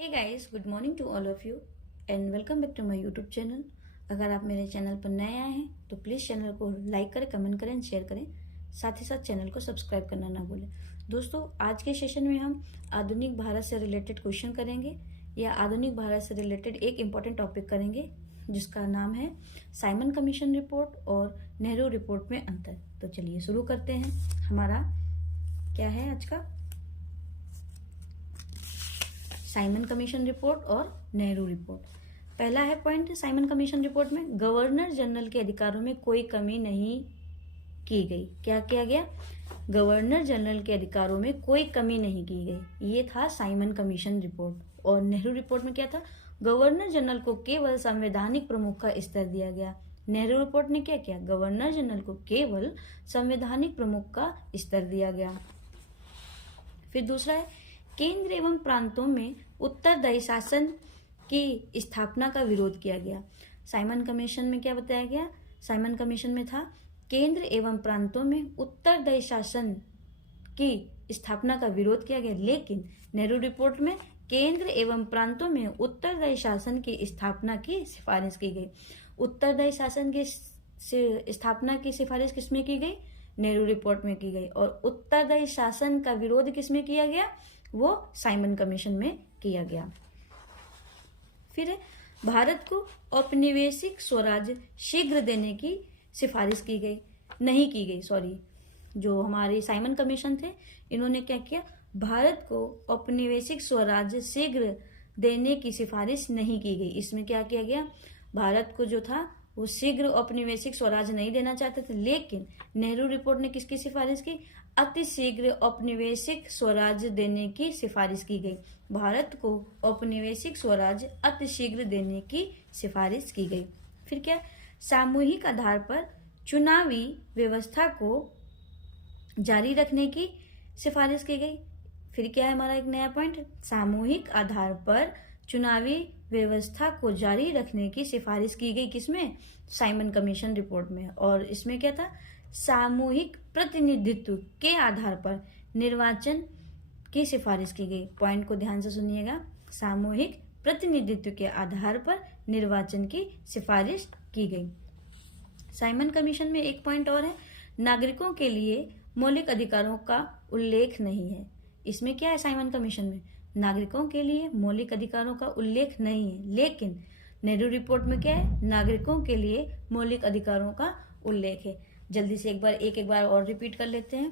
Hey guys, good morning to all of you and welcome back to my YouTube channel. अगर आप मेरे channel पर नए आए हैं तो प्लीज़ चैनल को लाइक करें, कमेंट करें एंड शेयर करें। साथ ही साथ चैनल को सब्सक्राइब करना ना भूलें। दोस्तों, आज के सेशन में हम आधुनिक भारत से रिलेटेड क्वेश्चन करेंगे या आधुनिक भारत से रिलेटेड एक इम्पॉर्टेंट टॉपिक करेंगे जिसका नाम है साइमन कमीशन रिपोर्ट और नेहरू रिपोर्ट में अंतर। तो चलिए शुरू करते हैं। हमारा क्या है आज का साइमन कमीशन रिपोर्ट और नेहरू रिपोर्ट। पहला है पॉइंट साइमन कमीशन रिपोर्ट में गवर्नर जनरल के अधिकारों में कोई कमी नहीं की गई। क्या किया गया? गवर्नर जनरल के अधिकारों में कोई कमी नहीं की गई। ये था साइमन कमीशन रिपोर्ट। और नेहरू रिपोर्ट में क्या था? गवर्नर जनरल को केवल संवैधानिक प्रमुख का स्तर दिया गया। नेहरू रिपोर्ट ने क्या किया? गवर्नर जनरल को केवल संवैधानिक प्रमुख का स्तर दिया गया। फिर दूसरा है केंद्र एवं प्रांतों में उत्तरदायी शासन की स्थापना का विरोध किया गया। साइमन कमीशन में क्या बताया गया? साइमन कमीशन में था केंद्र एवं प्रांतों में उत्तरदायी शासन की स्थापना का विरोध किया गया, लेकिन नेहरू रिपोर्ट में केंद्र एवं प्रांतों में उत्तरदायी शासन की स्थापना की सिफारिश की गई। उत्तरदायी शासन की स्थापना की सिफारिश किसमें की गई? नेहरू रिपोर्ट में की गई। और उत्तरदायी शासन का विरोध किसमें किया गया? वो साइमन कमीशन में किया गया। फिर है भारत को औपनिवेशिक स्वराज शीघ्र देने की सिफारिश की गई, नहीं की गई, सॉरी। जो हमारे साइमन कमीशन थे इन्होंने क्या किया? भारत को औपनिवेशिक स्वराज शीघ्र देने की सिफारिश नहीं की गई। इसमें क्या किया गया? भारत को जो था वो शीघ्र औपनिवेशिक स्वराज नहीं देना चाहते थे, लेकिन नेहरू रिपोर्ट ने किसकी सिफारिश की? अति शीघ्र औपनिवेशिक स्वराज देने की सिफारिश की गई। भारत को औपनिवेशिक स्वराज अति शीघ्र देने की सिफारिश की गई। फिर क्या? सामूहिक आधार पर चुनावी व्यवस्था को जारी रखने की सिफारिश की गई। फिर क्या है हमारा एक नया पॉइंट? सामूहिक आधार पर चुनावी व्यवस्था को जारी रखने की सिफारिश की गई। किसमें? साइमन कमीशन रिपोर्ट में। और इसमें क्या था? सामूहिक प्रतिनिधित्व के आधार पर निर्वाचन की सिफारिश की गई। पॉइंट को ध्यान से सुनिएगा। सामूहिक प्रतिनिधित्व के आधार पर निर्वाचन की सिफारिश की गई। साइमन कमीशन में एक पॉइंट और है, नागरिकों के लिए मौलिक अधिकारों का उल्लेख नहीं है। इसमें क्या है? साइमन कमीशन में नागरिकों के लिए मौलिक अधिकारों का उल्लेख नहीं है, लेकिन नेहरू रिपोर्ट में क्या है? नागरिकों के लिए मौलिक अधिकारों का उल्लेख है। जल्दी से एक बार और रिपीट कर लेते हैं।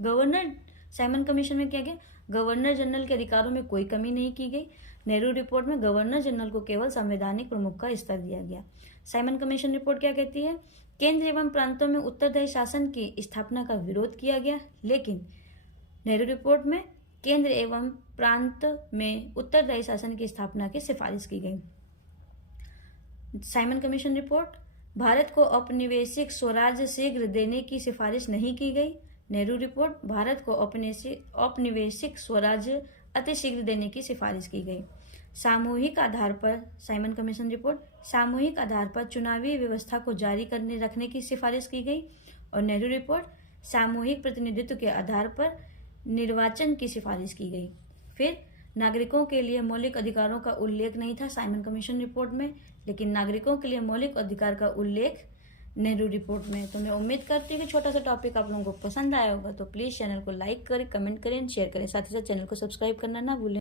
गवर्नर साइमन कमीशन में क्या गया? गवर्नर जनरल के अधिकारों में कोई कमी नहीं की गई। नेहरू रिपोर्ट में गवर्नर जनरल को केवल संवैधानिक प्रमुख का स्तर दिया गया। साइमन कमीशन रिपोर्ट क्या कहती है? केंद्र एवं प्रांतों में उत्तरदायी शासन की स्थापना का विरोध किया गया, लेकिन नेहरू रिपोर्ट में केंद्र एवं प्रांत में उत्तरदायी शासन की स्थापना की सिफारिश की गई। साइमन कमीशन रिपोर्ट भारत को औपनिवेशिक स्वराज शीघ्र देने की सिफारिश नहीं की गई। नेहरू रिपोर्ट भारत को औपनिवेशिक स्वराज अति शीघ्र देने की सिफारिश की गई। सामूहिक आधार पर साइमन कमीशन रिपोर्ट सामूहिक आधार पर चुनावी व्यवस्था को जारी करने रखने की सिफारिश की गई। और नेहरू रिपोर्ट सामूहिक प्रतिनिधित्व के आधार पर निर्वाचन की सिफारिश की गई। फिर नागरिकों के लिए मौलिक अधिकारों का उल्लेख नहीं था साइमन कमीशन रिपोर्ट में, लेकिन नागरिकों के लिए मौलिक अधिकार का उल्लेख नेहरू रिपोर्ट में। तो मैं उम्मीद करती हूँ कि छोटा सा टॉपिक आप लोगों को पसंद आया होगा। तो प्लीज चैनल को लाइक करें, कमेंट करें, शेयर करें। साथ ही साथ चैनल को सब्सक्राइब करना ना भूलें।